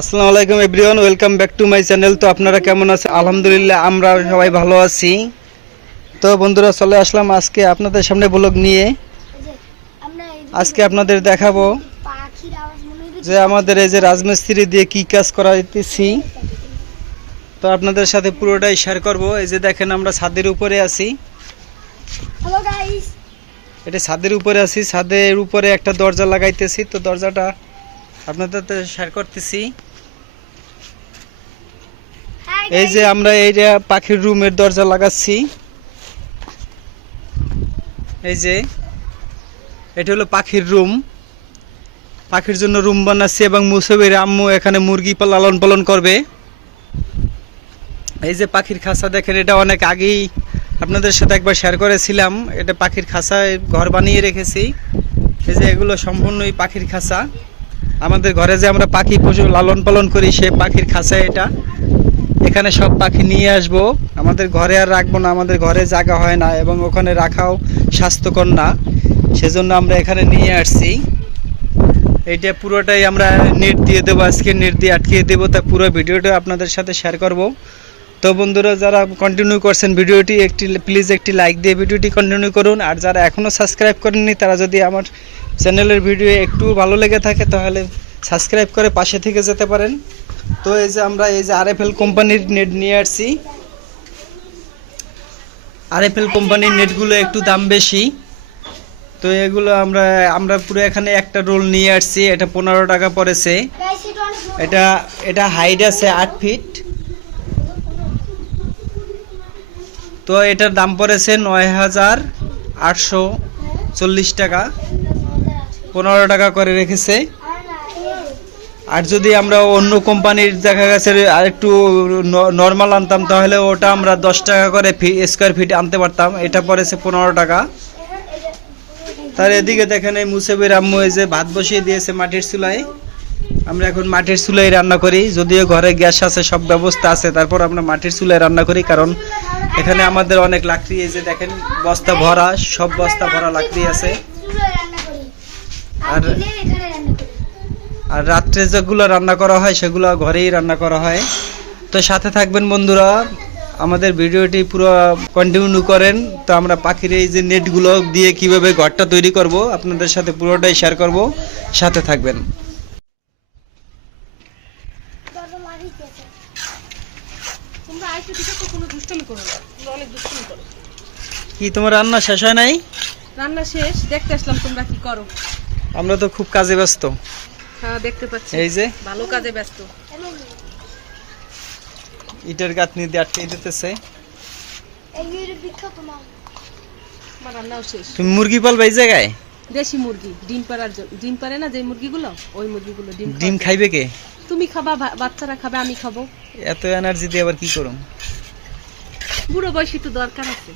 আসসালামু আলাইকুম everyone welcome back to my channel. তো আপনারা কেমন আছেন? আলহামদুলিল্লাহ আমরা সবাই ভালো আছি। তো বন্ধুরা চলে আসলাম আজকে আপনাদের সামনে ব্লগ নিয়ে। আজকে আপনাদের দেখাবো যে আমাদের এই যে রাজমিস্ত্রি দিয়ে কি কাজ করাইতেছি। তো আপনাদের সাথে পুরোটাই শেয়ার করব। এই যে দেখেন আমরা ছাদের উপরে আছি। এটা ছাদের উপরে আছি। ছাদের উপরে একটা দরজা লাগাইতেছি। তো দরজাটা আপনাদের শেয়ার করতেছি। এই যে আমরা এইটা পাখির রুমের দরজা লাগাচ্ছি। এই যে এটা হলো পাখির রুম। পাখির জন্য রুম বানাচ্ছি এবং মুসবির আম্মু এখানে মুরগি লালন পালন করবে। এই যে পাখির খাঁচা দেখেন এটা অনেক আগেই আপনাদের সাথে একবার শেয়ার করেছিলাম। এটা পাখির খাঁচায় ঘর বানিয়ে রেখেছি। এই যে এগুলো সম্পূর্ণই পাখির খাঁচা। আমাদের ঘরে যে আমরা পাখি পশু লালন পালন করি, সে পাখির খাঁচা এটা। এখানে সব পাখি নিয়ে আসব। আমাদের ঘরে আর রাখব না, আমাদের ঘরে জায়গা হয় না এবং ওখানে রাখাও স্বাস্থ্যকর না। সেজন্য আমরা এখানে নিয়ে আসছি। এটা পুরোটাই আমরা নেট দিয়ে দেবো, আজকে নেট দিয়ে আটকিয়ে দেবো, তা পুরো ভিডিওটা আপনাদের সাথে শেয়ার করব। তো বন্ধুরা, যারা কন্টিনিউ করছেন ভিডিওটি, একটি প্লিজ একটি লাইক দিয়ে ভিডিওটি কন্টিনিউ করুন। আর যারা এখনও সাবস্ক্রাইব করেননি, তারা যদি আমার চ্যানেলের ভিডিও একটু ভালো লেগে থাকে, তাহলে সাবস্ক্রাইব করে পাশে থেকে যেতে পারেন। তো এই যে আমরা এই যে আরএফএল কোম্পানির নেট নিয়ে আসছি। আরএফএল কোম্পানির নেটগুলো একটু দাম বেশি। তো এগুলো আমরা আমরা পুরো এখানে একটা রোল নিয়ে আসছি, এটা পনেরো টাকা পড়েছে। এটা এটা হাইট আছে আট ফিট। তো এটার দাম পড়েছে নয় হাজার আটশো চল্লিশ টাকা। পনেরো টাকা করে রেখেছে। আর যদি আমরা অন্য কোম্পানির দেখা গেছে আর একটু নর্মাল আনতাম, তাহলে ওটা আমরা দশ টাকা করে স্কোয়ার ফিট আনতে পারতাম। এটা পড়েছে পনেরো টাকা। তার এদিকে দেখেন এই মুসেবের আম্মু এই যে ভাত বসিয়ে দিয়েছে মাটির চুলায়। আমরা এখন মাটির চুলায় রান্না করি। যদিও ঘরে গ্যাস আছে, সব ব্যবস্থা আছে, তারপর আমরা মাটির চুলায় রান্না করি। কারণ এখানে আমাদের অনেক লাকড়ি, এই যে দেখেন, বস্তা ভরা, সব বস্তা ভরা লাকড়ি আছে। আর আর- রাত্রে যেগুলো রান্না করা হয় সেগুলো ঘরেই রান্না করা হয়। তো সাথে থাকবেন বন্ধুরা আমাদের ভিডিওটি পুরো কন্টিনিউ করেন। তো আমরা পাখির এই যে নেটগুলো দিয়ে কীভাবে ঘরটা তৈরি করব আপনাদের সাথে পুরোটাই শেয়ার করব। সাথে থাকবেন। কি তোমার রান্না শেষ হয় নাই? রান্না শেষ দেখতে আসলাম তোমরা কি করো। আমরা তো খুব কাজে ব্যস্ত। হ্যাঁ দেখতে পাচ্ছি। এই যে। ভালো কাজে ব্যস্ত। ইটের গাঁথনি দিয়ে আটকে দিতেছে। তুমি মুরগি পালবে এই জায়গায়? দেশি মুরগি ডিম পাড়ার ডিম পারে না যে মুরগিগুলো? ওই মুরগিগুলো ডিম ডিম খাইবে কে? তুমি খাবা বাচ্চারা খাবে আমি খাব। এত এনার্জি দিয়ে আবার কি করুম? বুড়ো বয়সী তো দরকার আছে।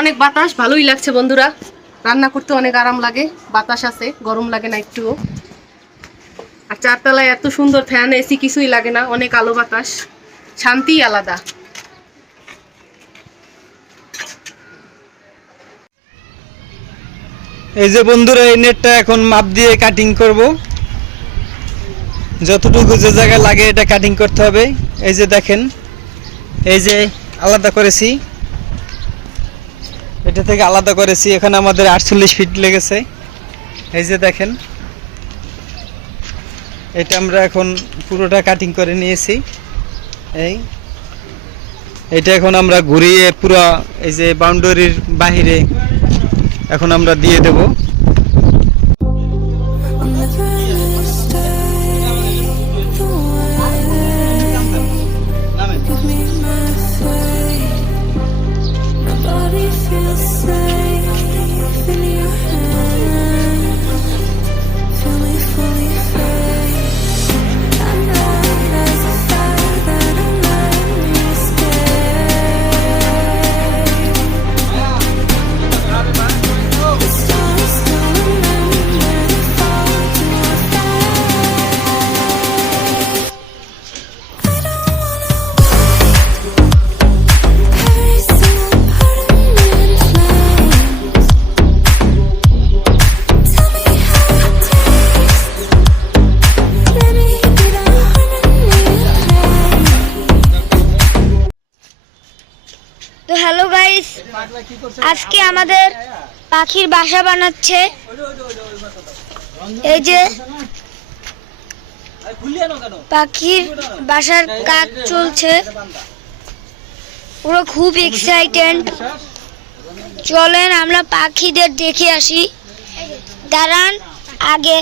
অনেক বাতাস, ভালোই লাগছে বন্ধুরা। রান্না করতে অনেক আরাম লাগে, বাতাস আছে, গরম লাগে না একটুও। আর চারতলায় এত সুন্দর ফ্যান, এসি কিছুই লাগে না, অনেক আলো বাতাস শান্তি আলাদা। এই যে বন্ধুরা, এই নেটটা এখন মাপ দিয়ে কাটিং করব। যতটুকু যে জায়গায় লাগে এটা কাটিং করতে হবে। এই যে দেখেন, এই যে আলাদা করেছি। এটা থেকে আলাদা করেছি, এখানে আমাদের আটচল্লিশ ফিট লেগেছে। এই যে দেখেন, এটা আমরা এখন পুরোটা কাটিং করে নিয়েছি। এই, এটা এখন আমরা ঘুরিয়ে পুরো এই যে বাউন্ডারির বাহিরে এখন আমরা দিয়ে দেব। আজকে আমাদের পাখির বাসা বানাচ্ছে। এই যে পাখির বাসার কাজ চলছে। পুরো খুব এক্সাইটেড চলেন আমরা পাখিদের দেখে আসি। দাঁড়ান আগে।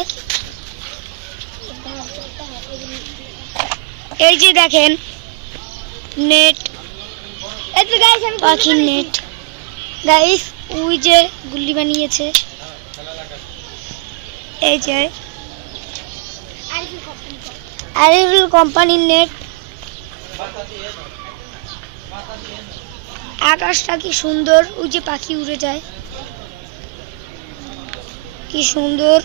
এই যে দেখেন নেট। পাখির নেট। গাইস ওই যে গুল্লি বানিয়েছে। এই যে। আরিফুল কোম্পানির নেট আকাশটা কি সুন্দর, ওই যে পাখি উড়ে যায়। কি সুন্দর।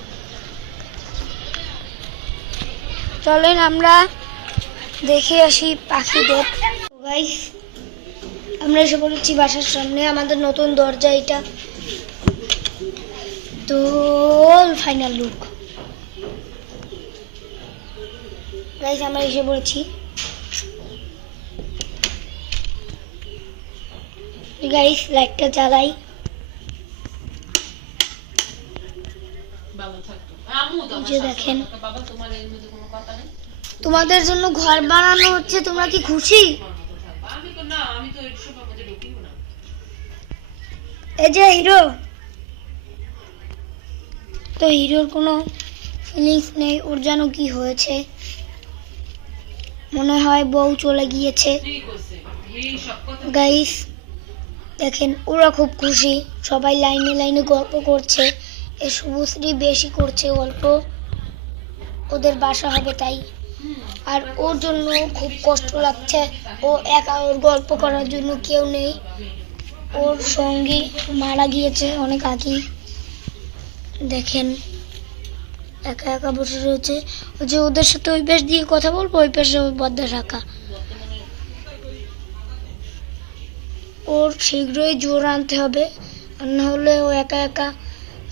চলেন আমরা দেখে আসি পাখিদের। গাইস আমরা এসে পড়েছি বাসার সামনে আমাদের নতুন দরজা এটা। তো ফাইনাল লুক আমরা এসে পড়েছি। গাইস লাইটটা জ্বালাই। দেখেন। তোমাদের জন্য ঘর বানানো হচ্ছে তোমরা কি খুশি? এই যে হিরো। তো হিরোর কোনো ফিলিংস নেই, ওর যেন কি হয়েছে? মনে হয় বউ চলে গিয়েছে। গাইস দেখেন, ওরা খুব খুশি। সবাই লাইনে লাইনে গল্প করছে। এ শুভশ্রী বেশি করছে গল্প। ওদের বাসা হবে তাই। আর ওর জন্য খুব কষ্ট লাগছে। ও একা ওর গল্প করার জন্য কেউ নেই। ওর সঙ্গী মারা গিয়েছে অনেক আগেই। দেখেন, একা একা বসে রয়েছে। যে ওদের সাথে ওই পাশ দিয়ে কথা বলব, ওই পাশে ওই বদ্ধা রাখা ওর শীঘ্রই জোর আনতে হবে না হলে ও একা একা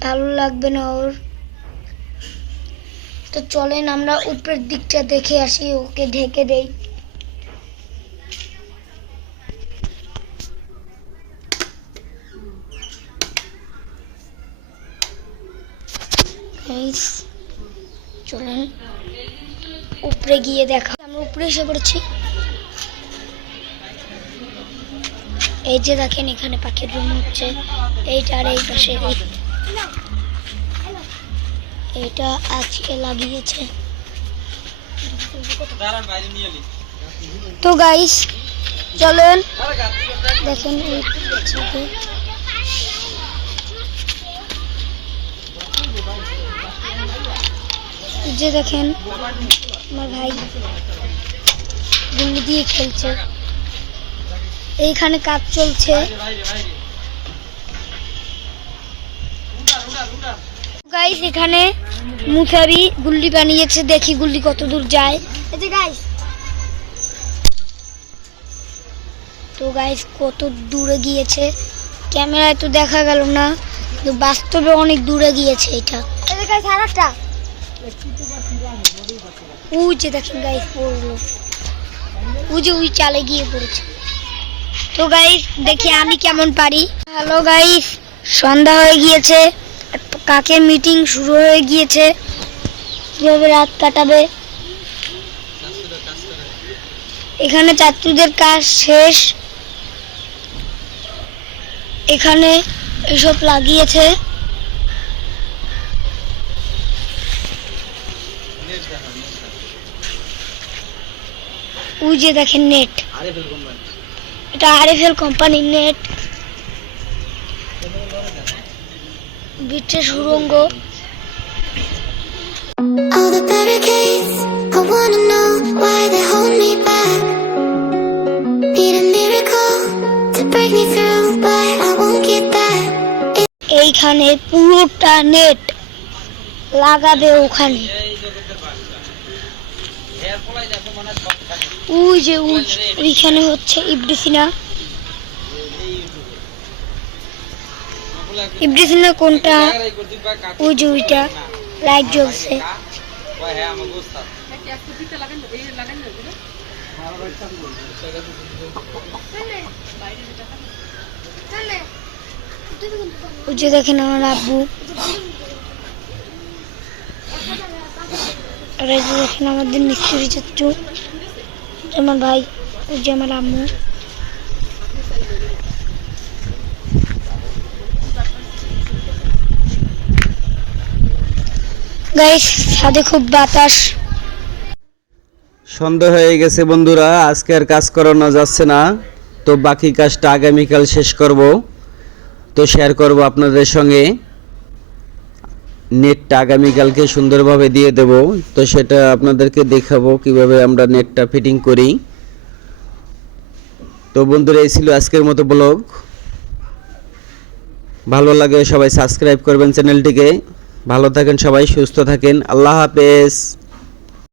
ভালো লাগবে না ওর। তো চলেন আমরা উপরের দিকটা দেখে আসি, ওকে ঢেকে দেই। চলেন। উপরে গিয়ে দেখা। আমরা উপরে এসে পড়েছি। এই যে দেখেন, এখানে পাখির রুম হচ্ছে। এইটা আর এই পাশে এটা আজকে লাগিয়েছে। তো গাইস চলেন। দেখেন এই যে দেখেন, আমার ভাই গুলি দিয়ে খেলছে। এইখানে কাজ চলছে। গাইস এখানে মুসাবি গুল্লি বানিয়েছে, দেখি গুল্লি কত দূর যায়। এই যে গাইস তো গাইস কত দূরে গিয়েছে। ক্যামেরায় তো দেখা গেল না বাস্তবে অনেক দূরে গিয়েছে এটা। গাইস আরেকটা। ওই দেখেন গাইস পড়ল। ওই যে ওই চালে গিয়ে পড়েছে। তো গাইস দেখি আমি কেমন পারি। হ্যালো গাইস সন্ধ্যা হয়ে গিয়েছে। কাকের মিটিং শুরু হয়ে গিয়েছে? কীভাবে রাত কাটাবে? এখানে চাচুদের কাজ শেষ। এখানে এসব লাগিয়েছে। উজে দেখেন নেট এটা আরএফএল কোম্পানি নেট বিটে সুরঙ্গ এইখানে পুরোটা নেট লাগাবে ওখানে। ওই যে ওই ওইখানে হচ্ছে ইবরিসিনা ইবরিসিনা কোনটা? ওই যে ওইটা, লাইট জ্বলছে। ওই যে দেখেন আমার আব্বু। দেখেন আমাদের মিস্ত্রি চাচ্চু আমার ভাই যে আমার আম্মু। খুব বাতাস। সন্ধ্যা হয়ে গেছে বন্ধুরা, আজকে আর কাজ করানো যাচ্ছে না। তো বাকি কাজটা আগামীকাল শেষ করব। তো শেয়ার করব আপনাদের সঙ্গে। নেটটা আগামীকালকে সুন্দরভাবে দিয়ে দেব। তো সেটা আপনাদেরকে দেখাবো কীভাবে আমরা নেটটা ফিটিং করি। তো বন্ধুরা, এই ছিল আজকের মতো ব্লগ। ভালো লাগে সবাই সাবস্ক্রাইব করবেন চ্যানেলটিকে। ভালো থাকেন সবাই, সুস্থ থাকেন। আল্লাহ হাফেজ।